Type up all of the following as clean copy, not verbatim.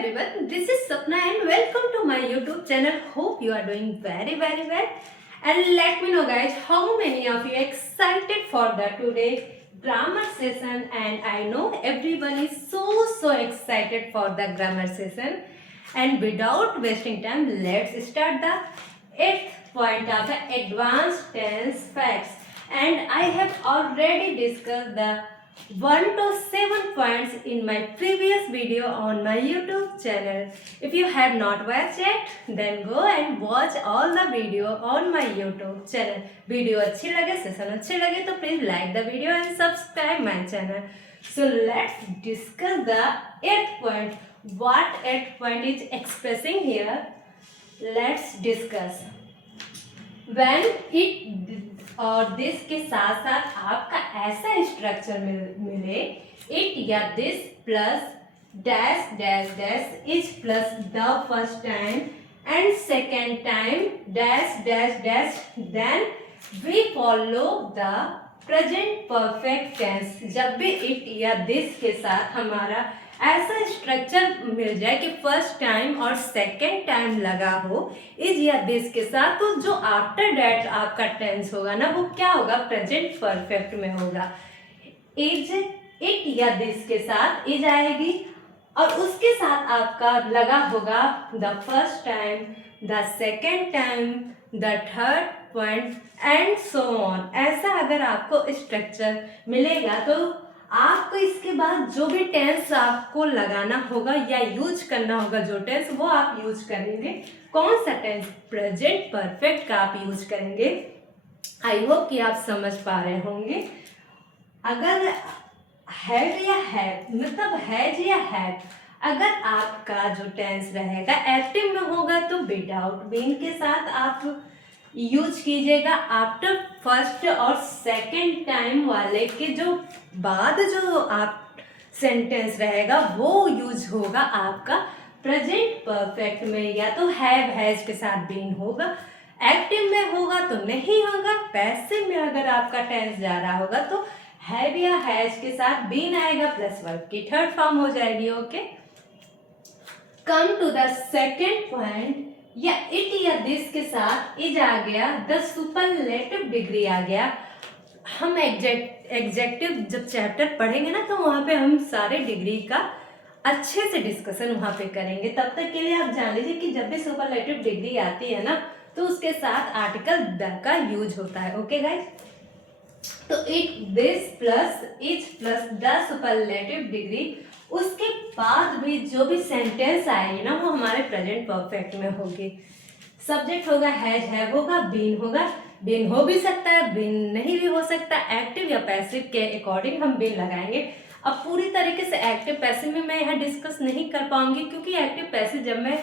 everyone, this is Sapna and welcome to my YouTube channel. Hope you are doing very well. And let me know guys, how many of you excited for the today grammar session? And I know everyone is so excited for the grammar session. And without wasting time, let's start the 8th point of the advanced tense facts. And I have already discussed the 1 to 7 points in my previous video on my YouTube channel. If you have not watched yet, then go and watch all the video on my YouTube channel. Video अच्छी लगे, session अच्छे लगे तो please like the video and subscribe my channel. So let's discuss the 8th point. What 8th point is expressing here? Let's discuss. When it और this के साथ साथ आपका ऐसा स्ट्रक्चर मिले इट या this plus dash dash dash is plus the first time and second time dash dash dash then we follow the present perfect tense. जब भी इट या दिस के साथ हमारा ऐसा स्ट्रक्चर मिल जाए कि फर्स्ट टाइम और सेकेंड टाइम लगा हो इज या दिस के साथ, तो जो आफ्टर डैट आपका टेंस होगा ना वो क्या होगा, प्रेजेंट परफेक्ट में होगा. इज इट या दिस के साथ इज आएगी और उसके साथ आपका लगा होगा the first time, the second time, the third point and so on. ऐसा अगर आपको स्ट्रक्चर मिलेगा तो आपको इसके बाद जो भी टेंस आपको लगाना होगा या यूज करना होगा, जो टेंस वो आप यूज करेंगे. कौन सा टेंस, प्रेजेंट परफेक्ट का आप यूज करेंगे. आई होप कि आप समझ पा रहे होंगे. अगर हैव या हैव मतलब हैज या हैव, अगर आपका जो टेंस रहेगा एक्टिव में होगा तो विदाउट बीन के साथ आप यूज कीजिएगा. आफ्टर फर्स्ट और सेकेंड टाइम वाले के जो बाद जो आप सेंटेंस रहेगा वो यूज होगा आपका प्रेजेंट परफेक्ट में, या तो हैव हैज के साथ बीन होगा. एक्टिव में होगा तो नहीं होगा. पैसिव में अगर आपका टेंस जा रहा होगा तो हैव या हैज के साथ बीन आएगा प्लस वर्ब की थर्ड फॉर्म हो जाएगी. Okay, come to the second point. या इट या दिस के साथ इज आ गया, द सुपरलेटिव डिग्री आ गया. हम एग्जेक्टिव जब चैप्टर पढ़ेंगे ना तो वहाँ पे हम सारे डिग्री का अच्छे से डिस्कशन वहाँ पे करेंगे. तब तक के लिए आप जान लीजिए कि जब भी सुपरलेटिव डिग्री आती है ना तो उसके साथ आर्टिकल द का यूज होता है. ओके गाइस, तो it this plus is plus the superlative degree, उसके बाद भी जो भी सेंटेंस आएगी ना वो हमारे प्रेजेंट परफेक्ट में होगी. सब्जेक्ट होगा हैज हैव होगा, बीन होगा, बीन हो भी सकता है, बीन नहीं भी हो सकता. एक्टिव या पैसिव के अकॉर्डिंग हम बीन लगाएंगे. अब पूरी तरीके से एक्टिव पैसिव में मैं यहाँ डिस्कस नहीं कर पाऊंगी क्योंकि एक्टिव पैसिव जब मैं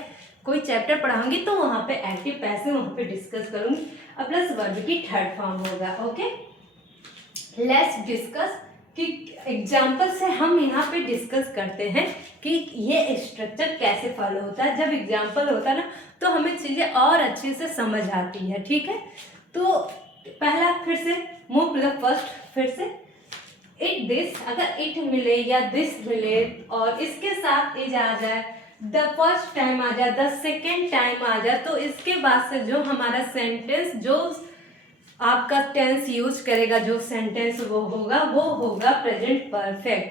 कोई चैप्टर पढ़ाऊंगी तो वहाँ पे एक्टिव पैसिव वहाँ पे डिस्कस करूंगी. अब प्लस वर्ब की थर्ड फॉर्म होगा. ओके, लेट्स डिस्कस कि एग्जाम्पल से हम यहाँ पे डिस्कस करते हैं कि ये स्ट्रक्चर कैसे फॉलो होता है. जब एग्जाम्पल होता है ना तो हमें चीज़ें और अच्छे से समझ आती है. ठीक है, तो पहला फिर से मूव टू द फर्स्ट. फिर से इट दिस, अगर इट मिले या दिस मिले और इसके साथ इज आ जाए, द फर्स्ट टाइम आ जाए, द सेकेंड टाइम आ जाए, तो इसके बाद से जो हमारा सेंटेंस जो आपका टेंस यूज करेगा, जो सेंटेंस वो होगा present perfect.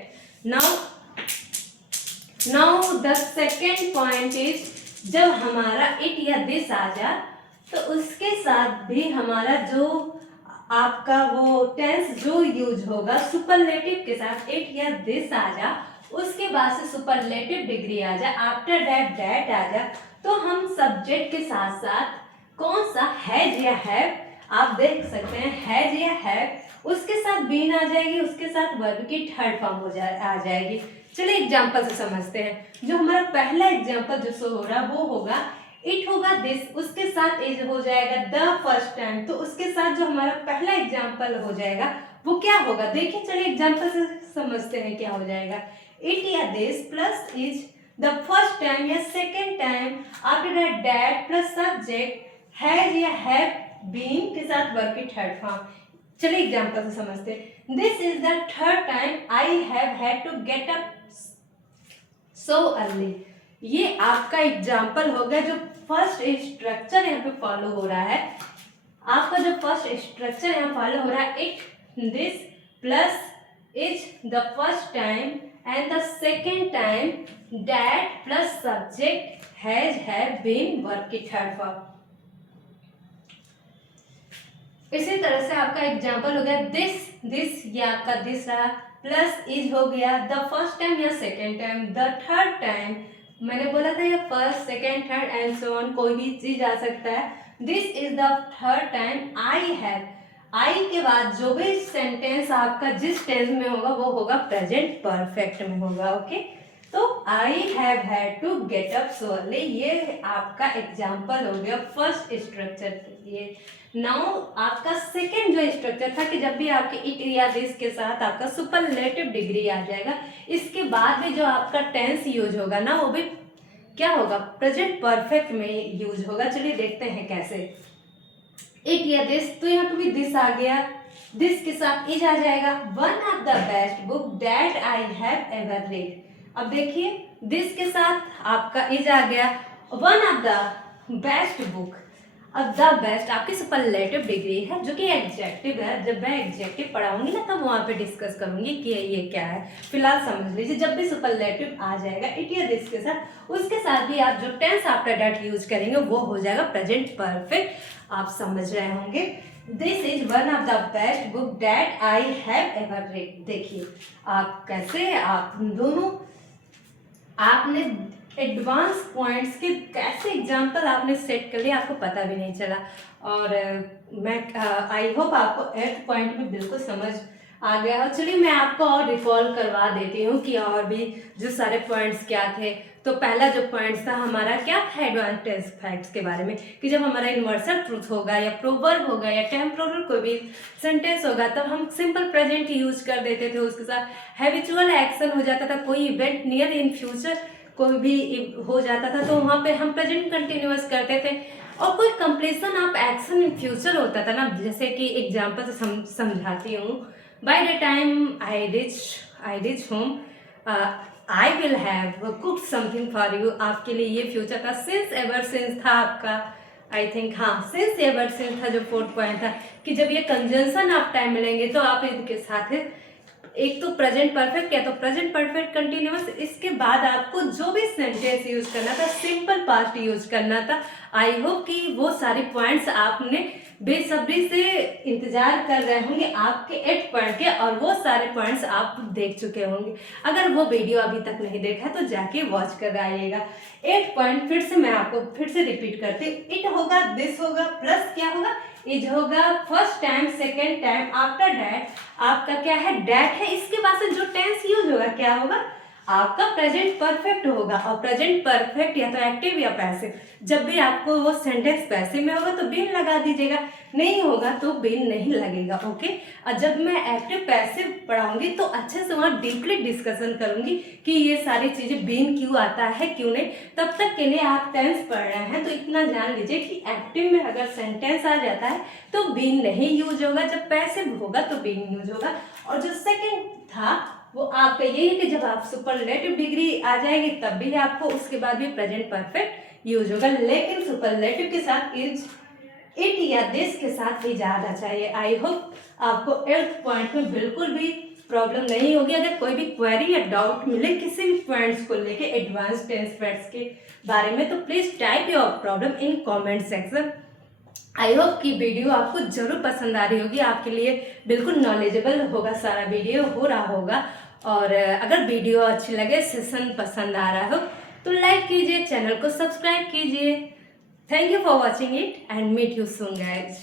Now the second point is, जब हमारा इट या दिस आ जाए तो उसके साथ भी हमारा जो आपका वो टेंस जो यूज होगा सुपरलेटिव के साथ इट या दिस आ जा, उसके बाद से सुपरलेटिव डिग्री आ जा, आफ्टर दैट आ जा, तो हम सब्जेक्ट के साथ साथ कौन सा हैज या हैव, आप देख सकते हैं हैज या हैव, उसके साथ बीन आ जाएगी, उसके साथ वर्ब की थर्ड फॉर्म आ जाएगी. चलिए एग्जाम्पल से समझते हैं. जो हमारा पहला एग्जाम्पल जो शो हो रहा है वो होगा इट होगा दिस, उसके साथ इज हो जाएगा द फर्स्ट टाइम, तो उसके साथ जो हमारा पहला एग्जाम्पल हो जाएगा वो क्या होगा. देखिए चलिए एग्जाम्पल से समझते हैं क्या हो जाएगा. इट या this plus is the first time या second time, after that plus subject has या हैव बीन के साथ वर्ब की थर्ड फॉर्म. चलिए एग्जाम्पल से समझते हैं. This is the third time I have had to get up so early. ये आपका एग्जाम्पल हो गया जो फर्स्ट स्ट्रक्चर यहाँ पे फॉलो हो रहा है। आपका जो फर्स्ट स्ट्रक्चर यहाँ फॉलो हो रहा है, it this plus is the first time and the second time that plus subject have been worked for. इसी तरह से आपका एग्जाम्पल हो गया दिस ये आपका दिस रहा, प्लस इज हो गया द फर्स्ट टाइम या second time, the third time, मैंने बोला था ये first second third and so on कोई भी चीज आ सकता है। This is the third time I have, I के बाद जो भी सेंटेंस आपका जिस टेंस में होगा वो होगा प्रेजेंट परफेक्ट में होगा। ओके, तो I have had to get up so early, ये आपका एग्जाम्पल हो गया फर्स्ट स्ट्रक्चर के लिए। नाउ आपका सेकेंड जो स्ट्रक्चर था कि जब भी आपके इट या दिस के साथ आपका सुपरलेटिव डिग्री आ जाएगा, इसके बाद में जो आपका टेंस यूज होगा ना वो भी क्या होगा, प्रेजेंट परफेक्ट में यूज होगा। चलिए देखते हैं कैसे। इट या दिस, तो यहाँ पे भी दिस आ गया, दिस के साथ इज आ जाएगा, one of the best book that I have ever read. अब देखिए दिस के साथ आपका इज आ गया, one of the best book, अब द बेस्ट आपकी सुपरलेटिव डिग्री है जो कि एडजेक्टिव है। जब मैं एडजेक्टिव पढ़ाऊंगी ना तब वहाँ पे डिस्कस करूंगी कि ये क्या है, फिलहाल समझ लीजिए जब भी सुपरलेटिव आ जाएगा इट या दिस के साथ, उसके साथ भी आप जो टेंस आफ्टर दैट यूज करेंगे वो हो जाएगा प्रेजेंट परफेक्ट। आप समझ रहे होंगे। This is one of the best book that I have ever read. देखिए आप कैसे, आप दोनों आपने एडवांस पॉइंट्स के कैसे एग्जाम्पल आपने सेट कर लिया, आपको पता भी नहीं चला। और मैं आई होप आपको 8th पॉइंट में बिल्कुल समझ आ गया। और चलिए मैं आपको और रिकॉल करवा देती हूँ कि और भी जो सारे पॉइंट्स क्या थे। तो पहला जो पॉइंट्स था हमारा क्या था, एडवांटेज फैक्ट्स के बारे में, कि जब हमारा यूनिवर्सल ट्रूथ होगा या प्रोवर्ब होगा या टेम्पोरल कोई भी सेंटेंस होगा तब हम सिंपल प्रेजेंट यूज कर देते थे, उसके साथ हैबिचुअल एक्शन हो जाता था, कोई इवेंट नियर इन फ्यूचर कोई भी हो जाता था तो वहाँ पे हम प्रेजेंट कंटिन्यूअस करते थे। और कोई completion of action in future होता था ना, जैसे कि एग्जाम्पल से समझाती हूँ। By the time I rich home I will have cook something for you, आपके लिए ये फ्यूचर का सिंस एवर सिंस था आपका, आई थिंक हाँ सिंस एवर सिंस था जो 4th पॉइंट था, कि जब ये कंजंक्शन आप टाइम मिलेंगे तो आप इनके साथ एक तो प्रेजेंट परफेक्ट या तो प्रेजेंट परफेक्ट कंटिन्यूअस, इसके बाद आपको जो भी सेंटेंस यूज करना था सिंपल पास्ट यूज करना था। आई होप कि वो सारे पॉइंट्स आपने बेसब्री से इंतजार कर रहे होंगे आपके 8th पॉइंट के, और वो सारे पॉइंट्स आप देख चुके होंगे। अगर वो वीडियो अभी तक नहीं देखा तो जाके वॉच कर आइएगा। 8th पॉइंट फिर से मैं आपको फिर से रिपीट करती हूँ। इट होगा, दिस होगा, प्लस क्या होगा, इज होगा, first time second time, after that आपका क्या है, डैट है, इसके बाद से जो टेंस यूज होगा क्या होगा, आपका प्रेजेंट परफेक्ट होगा। और प्रेजेंट परफेक्ट या तो एक्टिव या पैसिव, जब भी आपको वो सेंटेंस पैसिव में होगा तो बीन लगा दीजिएगा, नहीं होगा तो बीन नहीं लगेगा। ओके, और जब मैं एक्टिव पैसिव पढ़ाऊंगी तो अच्छे से वहाँ डीपली डिस्कशन करूंगी कि ये सारी चीजें बीन क्यों आता है क्यों नहीं। तब तक के लिए आप टेंस पढ़ रहे हैं तो इतना जान लीजिए कि एक्टिव में अगर सेंटेंस आ जाता है तो बीन नहीं यूज होगा, जब पैसिव होगा तो बीन यूज होगा। और जो सेकेंड था वो आपका यही है कि जब आप सुपरलेटिव डिग्री आ जाएगी तब भी आपको उसके बाद भी प्रेजेंट परफेक्ट यूज होगा, लेकिन सुपरलेटिव के साथ इज, इट या दिस के साथ भी ज़्यादा चाहिए। आई होप आपको 8th पॉइंट में बिल्कुल भी प्रॉब्लम नहीं होगी। अगर कोई भी क्वेरी या डाउट मिले किसी भी पॉइंट्स को लेके एडवांस टेंस फैक्ट्स के बारे में तो please type your problem in comment section. I hope कि वीडियो आपको जरूर पसंद आ रही होगी, आपके लिए बिल्कुल नॉलेजेबल होगा, सारा वीडियो हो रहा होगा। और अगर वीडियो अच्छी लगे, सेशन पसंद आ रहा हो तो लाइक कीजिए, चैनल को सब्सक्राइब कीजिए। Thank you for watching it and meet you soon guys.